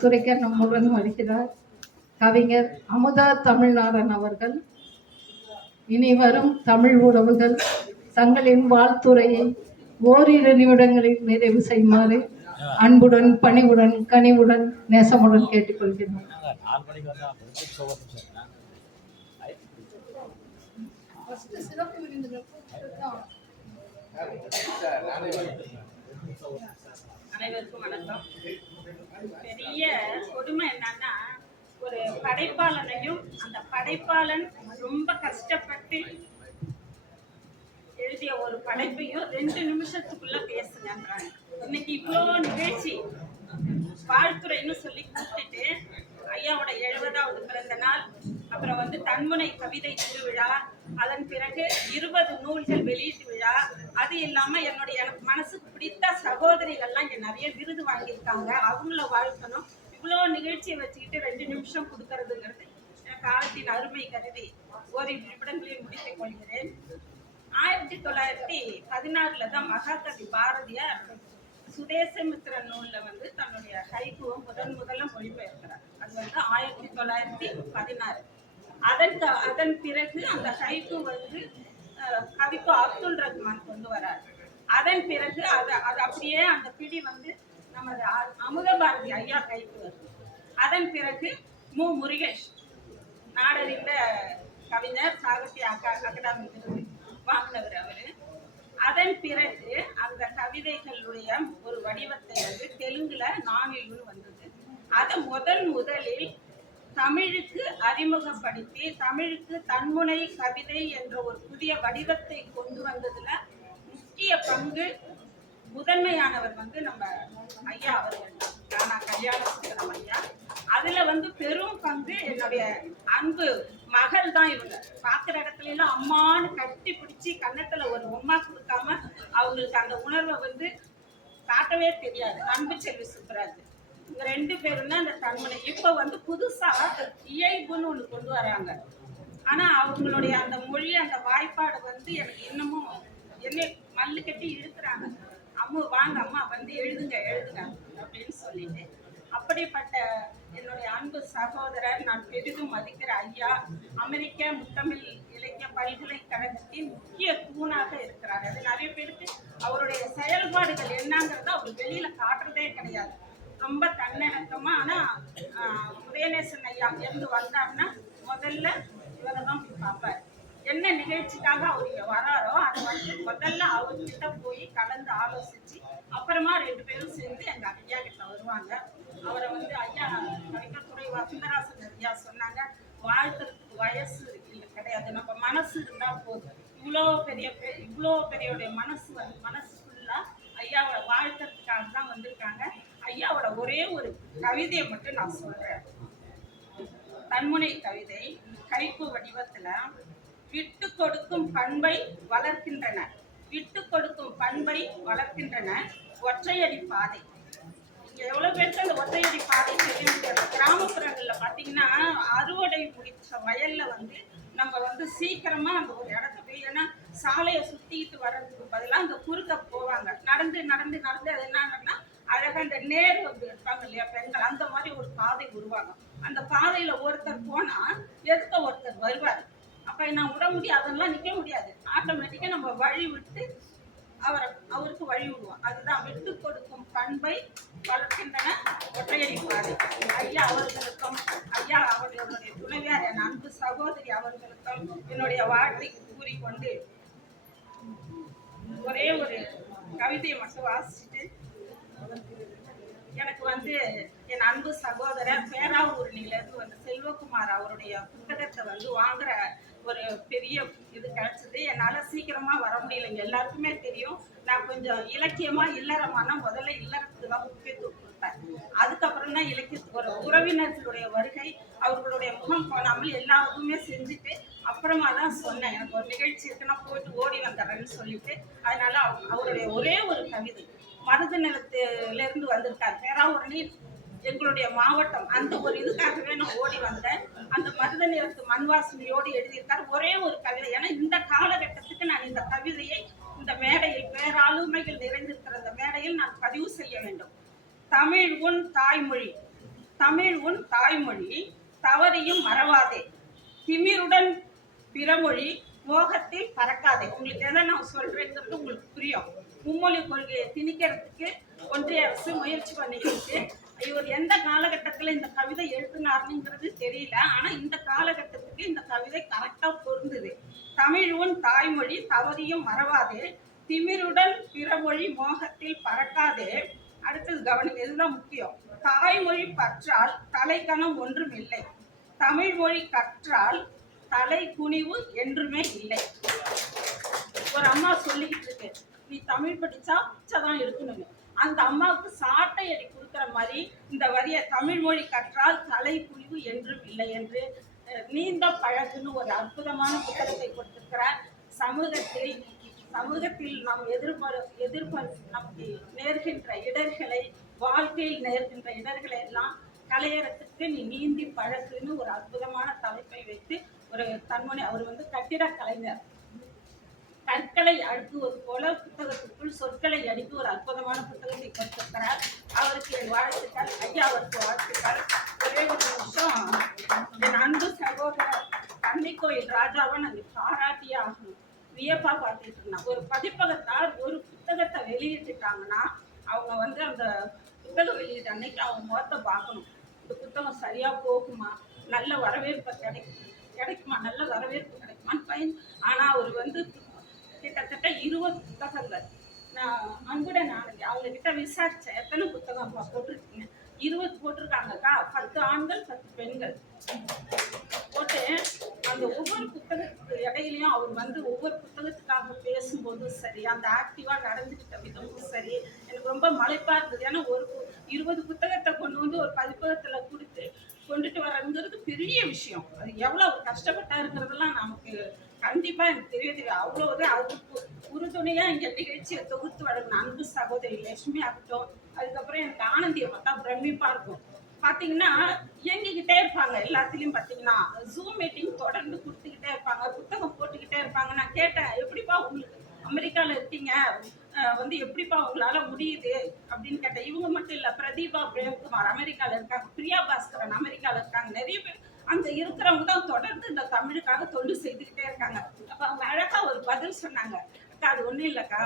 அடுத்ததாக நம்முடன் வருகிறார் கவிஞர் அமுதா தமிழ்நாதன் அவர்கள் இனி வரும் தமிழ் உறவுகள் தங்களின் வாழ்த்துரையை ஓரிரு நிமிடங்களில் நிறைவு செய்யுமாறு அன்புடன் பணிவுடன் கனிவுடன் நேசமுடன் கேட்டுக்கொள்கிறோம். அனைவருக்கும் வணக்கம். பெரிய கொடுமை என்னன்னா ஒரு படைப்பாளனையும் அந்த படைப்பாளன் ரொம்ப கஷ்டப்பட்டு எழுதிய ஒரு படைப்பையும் ரெண்டு நிமிஷத்துக்குள்ள பேசுங்கன்றாங்க. இன்னைக்கு இவ்வளோ நிகழ்ச்சி. வாழ்த்துறைன்னு சொல்லி கூப்பிட்டுட்டு ஐயாவோட எழுபதாவது பிறந்த நாள் அப்புறம் வந்து தன்முனை கவிதை திருவிழா அதன் பிறகு இருபது நூல்கள் வெளியீட்டு விழா அது இல்லாம என்னுடைய எனக்கு மனசுக்கு பிடித்த சகோதரிகள்லாம் இங்க நிறைய விருது வாங்கியிருக்காங்க. அவங்கள வாழ்த்தணும். இவ்வளோ நிகழ்ச்சியை வச்சுக்கிட்டு ரெண்டு நிமிஷம் கொடுக்கறதுங்கிறது காலத்தின் அருமை கருதி ஒரு நிமிடங்களில் முடித்துக் கொள்கிறேன். ஆயிரத்தி தொள்ளாயிரத்தி பதினாறுல தான் மகாகவி பாரதியார் சுதேசமித்திர நூல்ல வந்து தன்னுடைய ஹைகுவை முதன் முதல்ல மொழிபெயர்க்கிறார். அது வந்து ஆயிரத்தி தொள்ளாயிரத்தி பதினாறு. அதன் அதன் பிறகு அந்த ஹைகு வந்து கவிக்கு அப்துல் ரஹ்மான் கொண்டு வரார். அதன் பிறகு அது அது அப்படியே அந்த பிடி வந்து நமது அமுத பாரதி ஐயா கைக்கு வருது. அதன் பிறகு மு. முருகேஷ் நாடறிந்த கவிஞர் சாகித்ய அகா அகாடமி விருது வாங்கினவர் அவரு. அதன் பிறகு அந்த கவிதைகளுடைய ஒரு வடிவத்தை வந்து தெலுங்குல நானில்னு வந்தது. அதை முதல் முதலில் தமிழுக்கு அறிமுகப்படுத்தி தமிழுக்கு தன்முனை கவிதை என்ற ஒரு புதிய வடிவத்தை கொண்டு வந்ததுல முக்கிய பங்கு முதன்மையானவர் வந்து நம்ம ஐயா அவர்கள் ராணா கல்யாண சுந்தரம் ஐயா. அதுல வந்து பெரும் பங்கு என்னுடைய அன்பு மகள் தான் இவங்க. பார்க்குற இடத்துல எல்லாம் அம்மான்னு கட்டி பிடிச்சி கன்னத்துல ஒரு உம்மா கொடுக்காம அவங்களுக்கு அந்த உணர்வை வந்து காட்டவே தெரியாது. அன்பு செல்வி சுப்பராஜ். ரெண்டு பேரும் தான் அந்த தன்மனை இப்போ வந்து புதுசா இயல்புன்னு ஒண்ணு கொண்டு வராங்க. ஆனா அவங்களுடைய அந்த மொழி அந்த வாய்ப்பாடு வந்து எனக்கு இன்னமும் என்ன மல்லு கட்டி இழுக்கிறாங்க. அம்மா வாங்க அம்மா வந்து எழுதுங்க எழுதுங்க அப்படின்னு சொல்லிட்டு. அப்படிப்பட்ட என்னுடைய அன்பு சகோதரர் நான் பெரிதும் மதிக்கிற ஐயா அமெரிக்க முத்தமிழ் இலக்கிய பல்கலைக்கழகத்தின் முக்கிய தூணாக இருக்கிறார். அது நிறைய பேருக்கு அவருடைய செயல்பாடுகள் என்னங்கிறத அவர் வெளியில காட்டுறதே கிடையாது. ரொம்ப தன்னடக்கமா ஆனா உதயநேசன் ஐயா இருந்து வந்தாருன்னா முதல்ல இவரை தான் போய் பார்ப்பாரு. என்ன நிகழ்ச்சிக்காக அவர் இங்க வராரோ அதை வந்து முதல்ல அவர்கிட்ட போய் கலந்து ஆலோசிச்சு அப்புறமா ரெண்டு பேரும் சேர்ந்து எங்க ஐயா கிட்ட வருவாங்க. அவரை வந்து ஐயா கவிக்கத்துறை வசந்தராசன் ஐயா சொன்னாங்க வாழ்த்துறதுக்கு வயசு இல்லை கிடையாது. நம்ம மனசு இருந்தா போதும். இவ்வளோ பெரிய இவ்வளோ பெரியவுடைய மனசு வந்து மனசு ஃபுல்லா ஐயாவோட ஐயாவோட ஒரே ஒரு கவிதையை மட்டும் நான் சொல்றேன். தன்முனை கவிதை கைப்பு வடிவத்துல விட்டு கொடுக்கும் பண்பை வளர்க்கின்றன. விட்டு கொடுக்கும் பண்பை வளர்க்கின்றன. ஒற்றையடி பாதை. இங்க எவ்வளவு பேருக்கு அந்த ஒற்றையடி பாதை தெரியும் தெரியல. கிராமப்புறங்கள்ல பாத்தீங்கன்னா அறுவடை முடித்த வயல்ல வந்து நம்ம வந்து சீக்கிரமா அந்த ஒரு இடத்துக்கு போய் ஏன்னா சாலையை சுத்திட்டு வர்றதுக்கு பதிலாக அந்த குறுக்க போவாங்க. நடந்து நடந்து நடந்து அது என்னன்னா அழகா இந்த நேர் வந்து இருப்பாங்க இல்லையா பெண்கள்? அந்த மாதிரி ஒரு பாதை உருவாகும். அந்த பாதையில ஒருத்தர் போனா எதுக்க ஒருத்தர் வருவார்? அப்ப நான் விட முடியாது அதெல்லாம் நிக்க முடியாது. ஆட்டோமேட்டிக்கா நம்ம வழி விட்டு அவரை அவருக்கு வழி விடுவோம். அதுதான் விட்டு கொடுக்கும் பண்பை வளர்க்கின்றன ஒற்றையடி பாதை. ஐயா அவர்களுக்கும் ஐயா அவர்களுடைய துணைவியார் என் அன்பு சகோதரி அவர்களுக்கும் என்னுடைய வாழ்த்தை கூறிக்கொண்டு ஒரே ஒரு கவிதையை மட்டும் வாசிச்சுட்டு எனக்கு வந்து என் அன்பு சகோதரர் பேராவூரணியில வந்து செல்வகுமார் அவருடைய புத்தகத்தை வந்து வாங்குற ஒரு பெரிய இது கிடைச்சது. என்னால் சீக்கிரமாக வர முடியலைங்க. எல்லாருக்குமே தெரியும். நான் கொஞ்சம் இலக்கியமாக இல்லறமான முதல்ல இல்லறத்துக்கு தான் முக்கியத்துவம் கொடுப்பேன். அதுக்கப்புறம் தான் இலக்கியத்துக்கு ஒரு உறவினர்களுடைய வருகை அவர்களுடைய முகம் போனாமல் எல்லாருக்குமே செஞ்சுட்டு அப்புறமா தான் சொன்னேன். எனக்கு ஒரு நிகழ்ச்சி இருக்குன்னா போயிட்டு ஓடி வந்துடுறேன்னு சொல்லிட்டு. அதனால அவ- அவருடைய ஒரே ஒரு கவிதை. மருத நிலத்திலிருந்து வந்திருக்கார். பேராவூரணி எங்களுடைய மாவட்டம் அந்த ஒரு இதுக்காகவே நான் ஓடி வந்தேன். அந்த மருத நிலத்து மண்வாசனையோடு எழுதியிருக்கார். ஒரே ஒரு கவிதை. ஏன்னா இந்த காலகட்டத்துக்கு நான் இந்த கவிதையை இந்த மேடையில் பேராளுமைகள் நிறைந்திருக்கிற இந்த மேடையில் நான் பதிவு செய்ய வேண்டும். தமிழ் உன் தாய்மொழி தமிழ் உன் தாய்மொழி தவறியும் மறவாதே. திமிருடன் பிறமொழி மோகத்தில் பறக்காதே. உங்களுக்கு எதை நான் சொல்றேங்கிறது உங்களுக்கு புரியும். மும்மொழி கொள்கையை திணிக்கிறதுக்கு ஒன்றிய அரசு முயற்சி பண்ணிக்கிட்டு இவர் எந்த காலகட்டத்தில் இந்த கவிதை எழுத்துனாருங்கிறது தெரியல. ஆனால் இந்த காலகட்டத்துக்கு இந்த கவிதை கரெக்டாக பொருந்துது. தமிழ் உன் தாய்மொழி தவறியும் மறவாதே. திமிருடன் பிறமொழி மோகத்தில் பறக்காதே. அடுத்தது கவனிங்க இதுதான் முக்கியம். தாய்மொழி பற்றால் தலைக்கணம் ஒன்றும் இல்லை தமிழ் மொழி கற்றால் தலை குனிவு என்றுமே இல்லை. ஒரு அம்மா சொல்லிக்கிட்டு இருக்கு. நீ தமிழ் படிச்சா தான் இருக்கணும்னு. அந்த அம்மாவுக்கு சாட்டை அடி கொடுக்குற மாதிரி இந்த வரிய தமிழ் மொழி கற்றால் தலை குனிவு என்றும் இல்லை என்று நீந்த பழகுன்னு ஒரு அற்புதமான புத்தகத்தை கொடுத்திருக்கிறார் சமூகத்தில் சமூகத்தில் நாம் எதிர்பார் எதிர்பார் நமக்கு நேர்கின்ற இடர்களை வாழ்க்கையில் நேர்கின்ற இடர்களை எல்லாம் கலையறத்துக்கு நீ நீந்தி பழகுன்னு ஒரு அற்புதமான தலைப்பை வைத்து ஒரு தன்முனை அவர் வந்து கட்டிட கலைஞர். கற்களை அடுக்குவது போல புத்தகத்துக்குள் சொற்களை அடித்து ஒரு அற்புதமான புத்தகத்தை கொடுத்திருக்கிறார். அவருக்கு என் வாழ்த்துக்கள். ஐயா அவருக்கு வாழ்த்துக்கள். ஒரே ஒரு நிமிஷம். என் அன்பு சகோதரர் கன்னிக்கோயில் ராஜாவை நாங்கள் பாராட்டியே ஆகணும். வியப்பா பார்த்துட்டு இருந்தோம் ஒரு பதிப்பகத்தால் ஒரு புத்தகத்தை வெளியிட்டுட்டாங்கன்னா அவங்க வந்து அந்த புத்தகம் வெளியிட்ட அன்னைக்கு அவங்க முகத்தை பார்க்கணும். இந்த புத்தகம் சரியா போகுமா? நல்ல வரவேற்பு கிடைக்கும். கிடைக்குமா? நல்ல வரவேற்பு கிடைக்குமான்னு பயன் ஆனா அவர் வந்து கிட்டத்தட்ட இருபது புத்தகங்கள். நான் அன்புடன் நாளைக்கு அவங்க கிட்ட விசாரிச்சேன். எத்தனை புத்தகம் போட்டிருக்கீங்க? இருபது போட்டிருக்காங்கக்கா. பத்து ஆண்கள் பத்து பெண்கள். போட்டு அந்த ஒவ்வொரு புத்தகத்துக்கு இடையிலையும் அவர் வந்து ஒவ்வொரு புத்தகத்துக்காக பேசும்போதும் சரி அந்த ஆக்டிவாக நடந்துக்கிட்ட விதமும் சரி எனக்கு ரொம்ப மலைப்பா இருந்தது. ஏன்னா ஒரு இருபது புத்தகத்தை கொண்டு வந்து ஒரு பதிப்பகத்தில் கொடுத்து கொண்டுட்டு வரங்கிறது பெரிய விஷயம். அது எவ்வளோ கஷ்டப்பட்டா இருக்கிறதெல்லாம் நமக்கு கண்டிப்பாக எனக்கு தெரிய தெரியும் அவ்வளவு அதுக்கு உறுதுணையாக இங்கே நிகழ்ச்சியை தொகுத்து வழங்கின அன்பு சகோதரி லட்சுமி ஆகட்டும் அதுக்கப்புறம் எனக்கு ஆனந்தியை பார்த்தா பிரமிப்பாக இருக்கும். பார்த்தீங்கன்னா இயங்கிக்கிட்டே இருப்பாங்க எல்லாத்துலேயும் பார்த்தீங்கன்னா ஜூம் மீட்டிங் தொடர்ந்து கொடுத்துக்கிட்டே இருப்பாங்க புத்தகம் போட்டுக்கிட்டே இருப்பாங்க. நான் கேட்டேன் எப்படிப்பா உங்களுக்கு அமெரிக்காவில் இருக்கீங்க? வந்து எப்படிப்பா உங்களால முடியுது அப்படின்னு கேட்டேன் இவங்க மட்டும் இல்ல பிரதீபா பிரேம்குமார் அமெரிக்கால இருக்காங்க பிரியா பாஸ்கரன் அமெரிக்கால இருக்காங்க நிறைய பேர் அங்க இருக்கிறவங்க தான் தொடர்ந்து இந்த தமிழுக்காக தொண்டு செய்துக்கிட்டே இருக்காங்க. அப்ப அவங்க அழகா ஒரு பதில் சொன்னாங்க. அக்கா அது ஒண்ணும் இல்லக்கா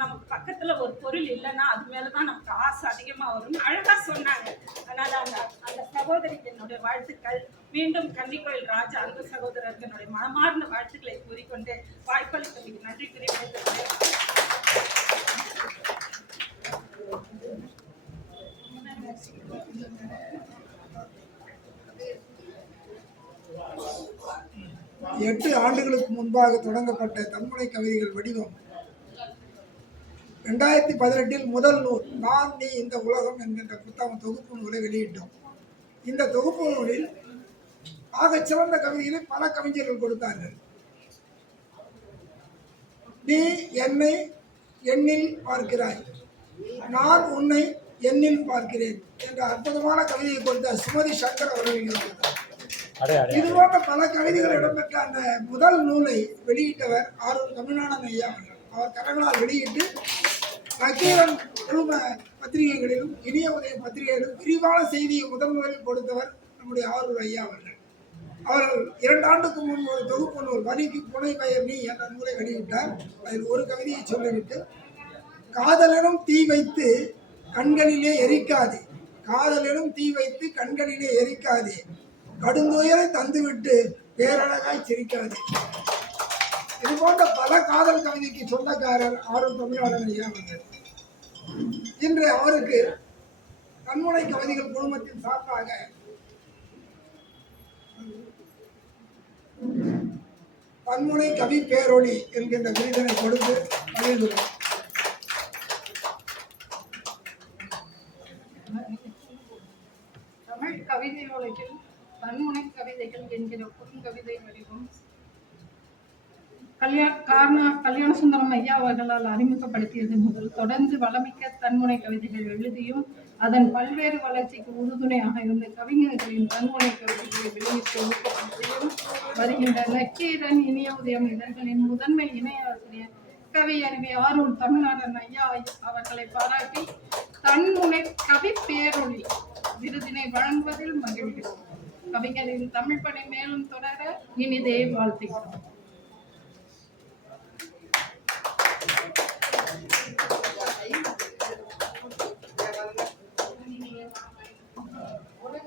நமக்கு பக்கத்துல ஒரு பொருள் இல்லைன்னா அது மேலதான் நமக்கு ஆசை அதிகமா வரும் அழகா சொன்னாங்க. அதனால அந்த அந்த சகோதரிக்கு என்னுடைய வாழ்த்துக்கள். மீண்டும் கன்னிக்கோயில் ராஜா அன்பு சகோதரருக்கு என்னுடைய மனமார்ந்த வாழ்த்துக்களை கூறிக்கொண்டு வாய்ப்பளித்தமைக்கு நன்றி கூறி எட்டு ஆண்டுகளுக்கு முன்பாக தொடங்கப்பட்ட தன்முனை கவிதைகள் வடிவம். ரெண்டாயிரத்தி பதினெட்டில் முதல் நூல் நான் நீ இந்த உலகம் என்கின்ற புத்தகம் தொகுப்பு நூலை வெளியிட்டோம். இந்த தொகுப்பு நூலில் ஆகச் சிறந்த கவிதைகளை பல கவிஞர்கள் கொடுத்தார்கள். நீ என்னை எண்ணில் பார்க்கிறாய். நான் உன்னை எண்ணில் பார்க்கிறேன் என்ற அற்புதமான கவிதையை கொடுத்த சுமதி சங்கர் அவர்கள் இருக்கிறார். இது போன்ற பல கவிதைகள் இடம்பெற்ற அந்த முதல் நூலை வெளியிட்டவர் ஆரூர் தமிழ்நாடன் ஐயா அவர் கரங்களால் வெளியிட்டு நக்கீரன் குழும பத்திரிகைகளிலும் இனிய உதய பத்திரிகைகளிலும் விரிவான செய்தியை முதல் முதலில் கொடுத்தவர் நம்முடைய ஆரூர் ஐயா அவர்கள். அவர்கள் இரண்டு ஆண்டுக்கு முன் ஒரு தொகுப்பு நூல் வரிக்கு புனை பெயர் நீ என்ற நூலை வெளியிட்டார். அதில் ஒரு கவிதையை சொல்லிவிட்டு காதலனும் தீ வைத்து கண்களிலே எரிக்காதே. காதலனும் தீ வைத்து கண்களிலே எரிக்காதே. கடுந்துயரை தந்துவிட்டு பேரழகாய் சிரிக்காதே. இது போன்ற பல காதல் கவிதைக்கு சொந்தக்காரர் ஆர்வம் தமிழாளர் ஐயா அவர்கள். இன்று அவருக்கு கண்முனை கவிதைகள் குழுமத்தின் சார்பாக பன்முனை கவி பேரொளி என்கின்ற விருதினை கொடுத்து மகிழ்ந்துள்ளோம் தமிழ் கவிதை உலகில் தன்முனை கவிதைகள் என்கிற குறுங்கவிதை வடிவம் கல்யாண காரண கல்யாண சுந்தரம் ஐயா அவர்களால் அறிமுகப்படுத்தியது முதல். தொடர்ந்து வளமிக்க தன்முனை கவிதைகள் எழுதியும் அதன் பல்வேறு வளர்ச்சிக்கு உறுதுணையாக இருந்த கவிஞர்களின் தன்முனை கவிதைகளை வெளியிட்டு ஊக்கப்படுத்தியும் வருகின்ற நக்கீரன் இனிய உதயம் இதழ்களின் முதன்மை இணை ஆசிரியர் கவியறிவி ஆரூர் தமிழ்நாடன் ஐயா அவர்களை பாராட்டி தன்முனை கவி பேரொழி விருதினை வழங்குவதில் மகிழ்கிறோம். கவிஞரின் தமிழ் பணி மேலும் தொடர இனிதே வாழ்த்துகிறோம்.